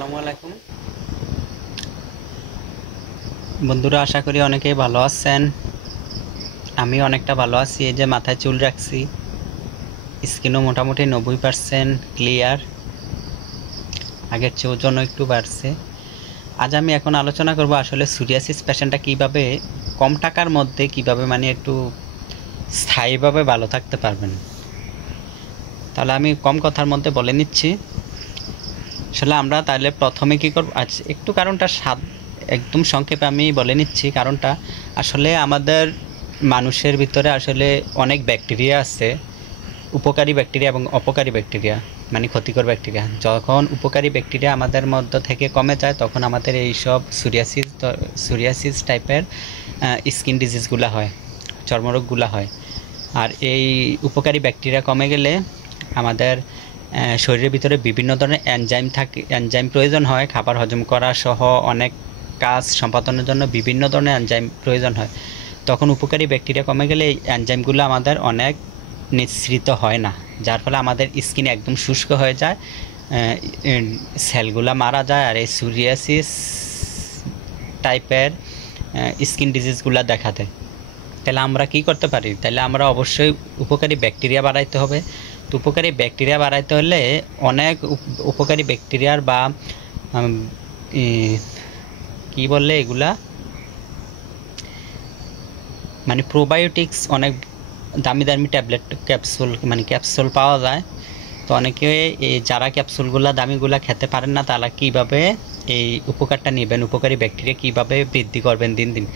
আসসালামু আলাইকুম বন্ধুরা, আশা করি অনেকেই ভালো আছেন। আমি অনেকটা ভালো আছি। এই যে মাথায় চুল রাখছি, স্কিনও মোটামুটি 90% ক্লিয়ার, আগের চেয়ে ওজনও একটু বাড়ছে। আজ আমি এখন আলোচনা করব আসলে সোরিয়াসিস পেশেন্টটা কীভাবে কম টাকার মধ্যে কীভাবে একটু স্থায়ীভাবে ভালো থাকতে পারবেন। তাহলে আমি কম কথার মধ্যে বলে নিচ্ছি। আসলে আমরা তাহলে প্রথমে কী করব, আজ একটু কারণটা একদম সংক্ষেপে আমি বলে নিচ্ছি। কারণটা আসলে আমাদের মানুষের ভিতরে আসলে অনেক ব্যাকটেরিয়া আছে, উপকারী ব্যাকটেরিয়া এবং অপকারী ব্যাকটেরিয়া, ক্ষতিকর ব্যাকটেরিয়া। যখন উপকারী ব্যাকটেরিয়া আমাদের মধ্য থেকে কমে যায়, তখন আমাদের এইসব সোরিয়াসিস টাইপের স্কিন ডিজিজগুলো হয়, চর্মরোগগুলো হয়। আর এই উপকারী ব্যাকটেরিয়া কমে গেলে আমাদের শরীরের ভিতরে বিভিন্ন ধরনের এনজাইম প্রয়োজন হয়। খাবার হজম করা সহ অনেক কাজ সম্পাদনের জন্য বিভিন্ন ধরনের এনজাইম প্রয়োজন হয়। তখন উপকারী ব্যাকটেরিয়া কমে গেলে এই এনজাইমগুলো আমাদের অনেক নিঃসৃত হয় না, যার ফলে আমাদের স্কিন একদম শুষ্ক হয়ে যায়, সেলগুলো মারা যায়। আর এই সোরিয়াসিস টাইপের স্কিন ডিজিজগুলো দেখা দেয়। তাহলে আমরা কি করতে পারি? তাহলে আমরা অবশ্যই উপকারী ব্যাকটেরিয়া বাড়াইতে হবে। তো উপকারী ব্যাকটেরিয়া বাড়াইতে হলে অনেক উপকারী ব্যাকটেরিয়ার বা কি বললে এগুলা, প্রোবায়োটিক্স, অনেক দামি দামি ট্যাবলেট ক্যাপসুল পাওয়া যায়। তো অনেকে এই যারা ক্যাপসুলগুলা দামিগুলা খেতে পারেন না, তারা কীভাবে এই উপকারটা নেবেন, উপকারী ব্যাকটেরিয়া কীভাবে বৃদ্ধি করবেন দিন দিন।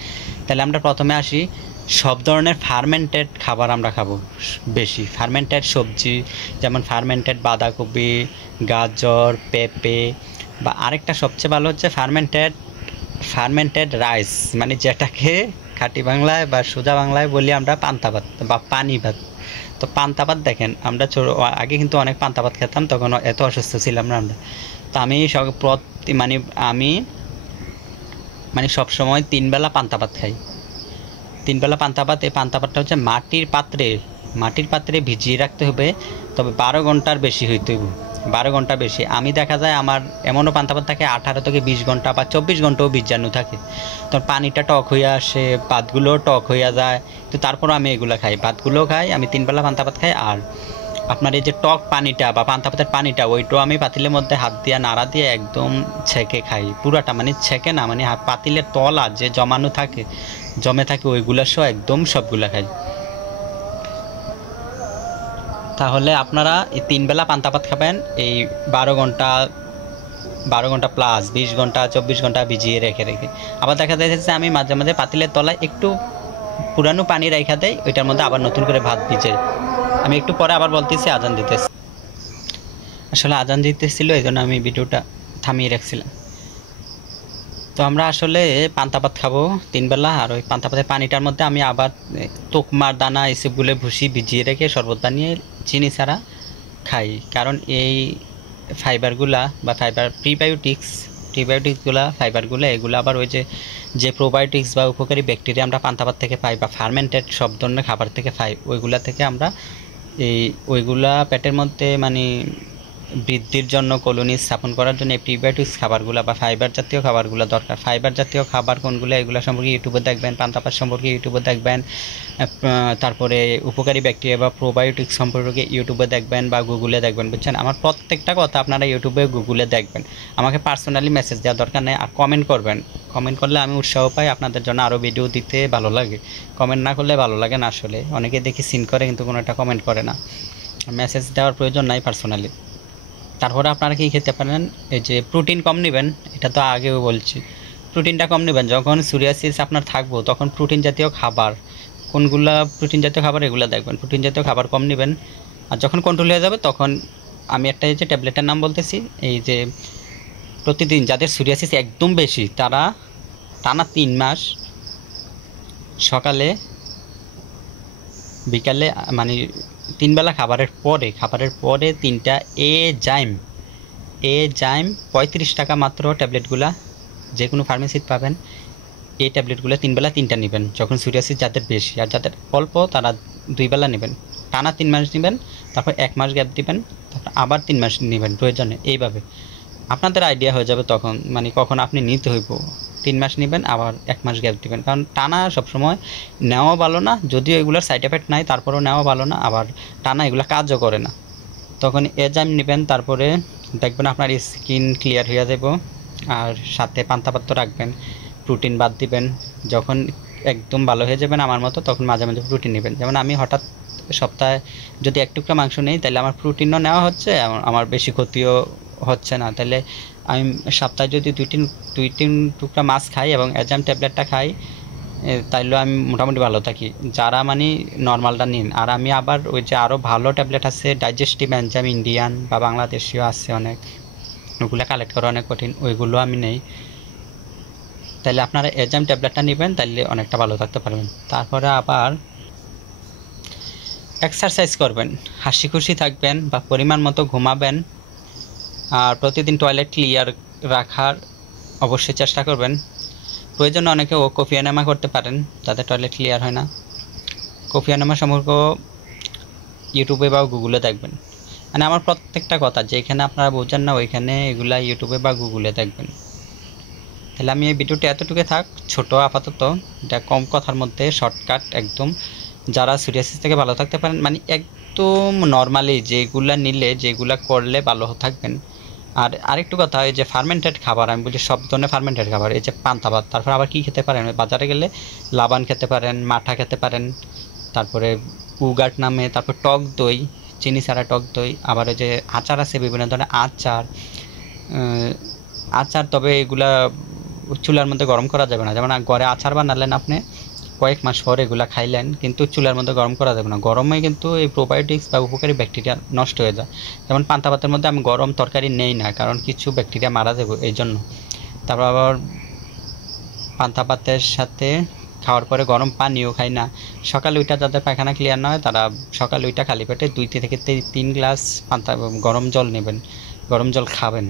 তাহলে আমরা প্রথমে আসি, সব ধরনের ফার্মেন্টেড খাবার আমরা খাবো। বেশি ফার্মেন্টেড সবজি, যেমন ফার্মেন্টেড বাঁধাকপি, গাজর, পেঁপে, বা আরেকটা সবচেয়ে ভালো হচ্ছে ফার্মেন্টেড রাইস, যেটাকে খাঁটি বাংলায় বা সোজা বাংলায় বলি আমরা পান্তা ভাত বা পানি ভাত। তো পান্তা ভাত দেখেন, আমরা আগে কিন্তু অনেক পান্তা ভাত খেতাম, তখন এত অসুস্থ ছিলাম না আমরা। তো আমি সবসময় 3 বেলা পান্তা ভাত খাই। 3 বেলা পান্তা ভাত। এই পান্তা ভাতটা হচ্ছে মাটির পাত্রে ভিজিয়ে রাখতে হবে, তবে 12 ঘন্টার বেশি হইতে হবে। 12 ঘন্টা বেশি। আমি দেখা যায় আমার এমনও পান্তা ভাত থাকে 18 থেকে 20 ঘন্টা বা 24 ঘন্টাও ভিজানো থাকে। তো পানিটা টক হইয়া আসে, ভাতগুলোও টক হইয়া যায়। তো তারপরও আমি এগুলো খাই, ভাতগুলোও খাই। আমি 3 বেলা পান্তা ভাত খাই। আর আপনার এই যে টক পানিটা বা পান্তা ভাতের পানিটা, ওইটাও আমি পাতিলের মধ্যে হাত দিয়ে নাড়া দিয়ে একদম ছেঁকে খাই পুরাটা, ছেঁকে না, পাতিলের তলা যে জমে থাকে ওইগুলা সহ একদম সবগুলা খাই। তাহলে আপনারা এই 3 বেলা পান্তা ভাত খাবেন, এই 12 ঘন্টা প্লাস 20 ঘন্টা 24 ঘন্টা ভিজিয়ে রেখে আবার দেখা যাচ্ছে আমি মাঝে মাঝে পাতিলের তলায় একটু পুরানো পানি রেখা দেয়, ওইটার মধ্যে আবার নতুন করে ভাত ভিজে। আমি একটু পরে আবার বলতেছি, আজান দিতেছি। আসলে আজান দিতেছিল, এই জন্য আমি ভিডিওটা থামিয়ে রাখছিলাম। তো আমরা আসলে পান্তা ভাত খাবো 3 বেলা। আর ওই পান্তা ভাতের পানিটার মধ্যে আমি আবার তোকমার দানা এসবগুলো ভুসি ভিজিয়ে রেখে শরবত বানিয়ে চিনি ছাড়া খাই। কারণ এই ফাইবারগুলা বা ফাইবারগুলো এগুলো আবার ওই যে প্রোবায়োটিক্স বা উপকারী ব্যাকটেরিয়া আমরা পান্তা ভাত থেকে পাই বা ফার্মেন্টেড সব ধরনের খাবার থেকে পাই, ওইগুলা থেকে আমরা ওইগুলা পেটের মধ্যে বৃদ্ধির জন্য, কলোনি স্থাপন করার জন্য এই প্রিবায়োটিক্স খাবারগুলো বা ফাইবার জাতীয় খাবারগুলো দরকার। ফাইবার জাতীয় খাবার কোনগুলো, এগুলো সম্পর্কে ইউটিউবে দেখবেন। পান্তা ভাত সম্পর্কে ইউটিউবে দেখবেন। তারপরে উপকারী ব্যাকটেরিয়া বা প্রোবায়োটিক্স সম্পর্কে ইউটিউবে দেখবেন বা গুগলে দেখবেন, বুঝছেন? আমার প্রত্যেকটা কথা আপনারা ইউটিউবে গুগলে দেখবেন। আমাকে পার্সোনালি মেসেজ দেওয়ার দরকার নেই। আর কমেন্ট করবেন, কমেন্ট করলে আমি উৎসাহ পাই আপনাদের জন্য আরও ভিডিও দিতে ভালো লাগে। কমেন্ট না করলে ভালো লাগে না। আসলে অনেকে দেখি সিন করে কিন্তু কোনো একটা কমেন্ট করে না। মেসেজ দেওয়ার প্রয়োজন নাই পার্সোনালি। তারপরে আপনারা কী খেতে পারেন, এই যে প্রোটিন কম নেবেন, এটা তো আগেও বলছি। প্রোটিনটা কম নেবেন। যখন সোরিয়াসিস আপনার থাকবো, তখন প্রোটিন জাতীয় খাবার কোনগুলা, প্রোটিন জাতীয় খাবার এগুলো দেখবেন। প্রোটিন জাতীয় খাবার কম নেবেন। আর যখন কন্ট্রোল হয়ে যাবে, তখন আমি একটা এই যে ট্যাবলেটের নাম বলতেছি, এই যে প্রতিদিন যাদের সোরিয়াসিস একদম বেশি, তারা টানা 3 মাস সকালে বিকালে 3 বেলা খাবারের পরে 3টা জাইম 35 টাকা মাত্র ট্যাবলেটগুলা, যে কোনো ফার্মেসিতে পাবেন। এই ট্যাবলেটগুলো 3 বেলা 3টা নেবেন যখন সোরিয়াসিস যাদের বেশি। আর যাদের অল্প, তারা 2 বেলা নেবেন। টানা 3 মাস নেবেন, তারপর 1 মাস গ্যাপ দিবেন, তারপর আবার 3 মাস নেবেন প্রয়োজনে। এইভাবে আপনাদের আইডিয়া হয়ে যাবে তখন, মানে কখন আপনি নিতে হইব। 3 মাস নেবেন, আবার 1 মাস গ্যাপ দিবেন, কারণ টানা সবসময় নেওয়া ভালো না। যদিও এগুলোর সাইড এফেক্ট নাই, তারপরেও নেওয়া ভালো না। আবার টানা এগুলো কাজও করে না। তখন এজাইম নেবেন, তারপরে দেখবেন আপনার স্কিন ক্লিয়ার হয়ে যাব। আর সাথে পান্তা ভাত রাখবেন, প্রোটিন বাদ দিবেন। যখন একদম ভালো হয়ে যাবেন আমার মতো, তখন মাঝে মাঝে প্রোটিন নেবেন। যেমন আমি হঠাৎ সপ্তাহে যদি 1 টুকরা মাংস নেই, তাহলে আমার প্রোটিনও নেওয়া হচ্ছে, আমার বেশি ক্ষতিও হচ্ছে না। তাহলে আমি সপ্তাহে যদি 2-3 টুকরা মাছ খাই এবং এজাইম ট্যাবলেটটা খাই, তাইলেও আমি মোটামুটি ভালো থাকি। যারা মানে নর্মালটা নিন। আর আমি আবার ওই যে আরও ভালো ট্যাবলেট আছে, ডাইজেস্টিভ এনজাইম ইন্ডিয়ান বা বাংলাদেশিও আছে অনেক, ওগুলো কালেক্ট করা অনেক কঠিন, ওইগুলো আমি নেই। তাইলে আপনারা এনজাইম ট্যাবলেটটা নেবেন, তাইলে অনেকটা ভালো থাকতে পারবেন। তারপরে আবার এক্সারসাইজ করবেন, হাসি খুশি থাকবেন বা পরিমাণ মতো ঘুমাবেন। আর প্রতিদিন টয়লেট ক্লিয়ার রাখার অবশ্যই চেষ্টা করবেন। প্রয়োজনে অনেকে কোফি এনামা করতে পারেন, যাদের টয়লেট ক্লিয়ার হয় না। কোফি এনামা সম্পর্কে ইউটিউবে বা গুগলে দেখবেন। মানে আমার প্রত্যেকটা কথা যেখানে আপনারা বোঝেন না, ওইখানে এগুলা ইউটিউবে বা গুগলে দেখবেন। তাহলে আমি এই ভিডিওটা এতটুকু থাক, ছোট আপাতত, এটা কম কথার মধ্যে শর্টকাট একদম। যারা সোরিয়াসিস থেকে ভালো থাকতে পারেন, মানে একদম নর্মালি যেগুলা নিলে, যেগুলা করলে ভালো থাকবেন। আর আরেকটু কথা, এই যে ফার্মেন্টেড খাবার, আমি বলছি সব ধরনের ফার্মেন্টেড খাবার, এই যে পান্তা ভাত, তারপর আবার কি খেতে পারেন, বাজারে গেলে লাবান খেতে পারেন, মাঠা খেতে পারেন, তারপরে উগাট নামে, তারপর টক দই, চিনি ছাড়া টক দই। আবার ওই যে আচার আছে, বিভিন্ন ধরনের আচার। আচার, তবে এগুলা চুলার মধ্যে গরম করা যাবে না। যেমন ঘরে আচার বানালেন আপনি, কয়েক মাস পর এগুলা খাইলেন, কিন্তু চুলার মধ্যে গরম করা যাবে না। গরমে কিন্তু এই প্রোবায়োটিক্স বা উপকারী ব্যাকটেরিয়া নষ্ট হয়ে যায়। যেমন পান্তা ভাতের মধ্যে আমি গরম তরকারি নেই না, কারণ কিছু ব্যাকটেরিয়া মারা যাবে এই জন্য। তারপর আবার পান্তা ভাতের সাথে খাওয়ার পরে গরম পানিও খাই না। সকালে ওইটা, যাদের পায়খানা ক্লিয়ার না হয়, তারা সকালে ওইটা খালি পেটে 2 থেকে 3 গ্লাস গরম জল নেবেন, গরম জল খাবেন।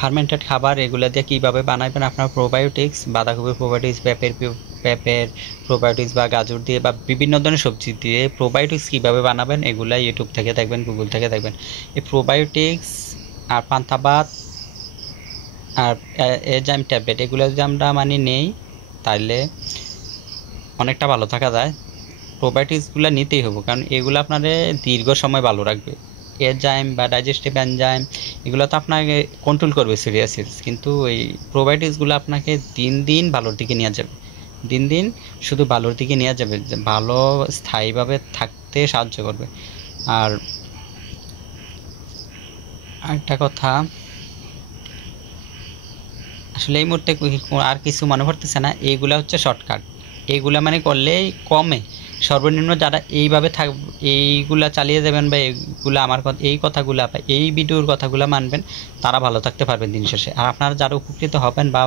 ফার্মেন্টেড খাবার এগুলো দিয়ে কীভাবে বানাবেন আপনার প্রোবায়োটিক্স, বাঁধাকপির প্রোবায়োটিক্স, পেঁপের প্রোবায়োটিক্স বা গাজর দিয়ে বা বিভিন্ন ধরনের সবজি দিয়ে প্রোবায়োটিক্স কীভাবে বানাবেন, এগুলো ইউটিউব থেকে দেখবেন, গুগল থেকে দেখবেন। এই প্রোবায়োটিক্স আর পান্তা ভাত আর এনজাইম ট্যাবলেট, এগুলো যদি আমরা মানে নেই, তাহলে অনেকটা ভালো থাকা যায়। প্রোবায়োটিক্সগুলো নিতেই হবে, কারণ এগুলো আপনাদের দীর্ঘ সময় ভালো রাখবে। এনজাইম বা ডাইজেস্টিভ এনজাইম এগুলো তো আপনাকে কন্ট্রোল করবে সোরিয়াসিস, কিন্তু এই প্রোবায়োটিক্সগুলো আপনাকে দিন দিন ভালোর দিকে নিয়ে যাবে, দিন দিন শুধু ভালোর দিকে নিয়ে যাবে, ভালো স্থায়ীভাবে থাকতে সাহায্য করবে। আর একটা কথা, আসলে এই মুহূর্তে আর কিছু মনে পড়তেছে না। এইগুলা হচ্ছে শর্টকাট, এইগুলা মানে করলেই কমে। সর্বনিম্ন যারা এইভাবে এইগুলা চালিয়ে যাবেন বা এইগুলা আমার কথা, এই কথাগুলা বা এই ভিডিওর কথাগুলো মানবেন, তারা ভালো থাকতে পারবেন দিন শেষে। আর আপনারা যারা উপকৃত হবেন বা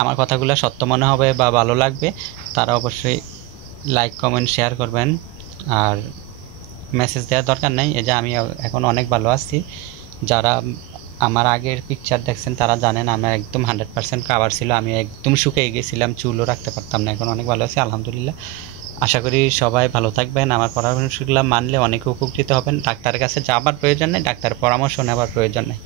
আমার কথাগুলো সত্য মনে হবে বা ভালো লাগবে, তারা অবশ্যই লাইক কমেন্ট শেয়ার করবেন। আর মেসেজ দেওয়ার দরকার নেই, এই যে আমি এখন অনেক ভালো আছি। যারা আমার আগের পিকচার দেখছেন তারা জানেন আমার একদম 100% কাভার ছিল, আমি একদম শুকিয়ে গেছিলাম, চুলও রাখতে পারতাম না। এখন অনেক ভালো আছি আলহামদুলিল্লাহ। আশা করি সবাই ভালো থাকবেন, আমার পরামর্শগুলো মানলে অনেকে উপকৃত হবেন। ডাক্তারের কাছে যাবার প্রয়োজন নেই, ডাক্তারের পরামর্শ নেওয়ার প্রয়োজন নেই।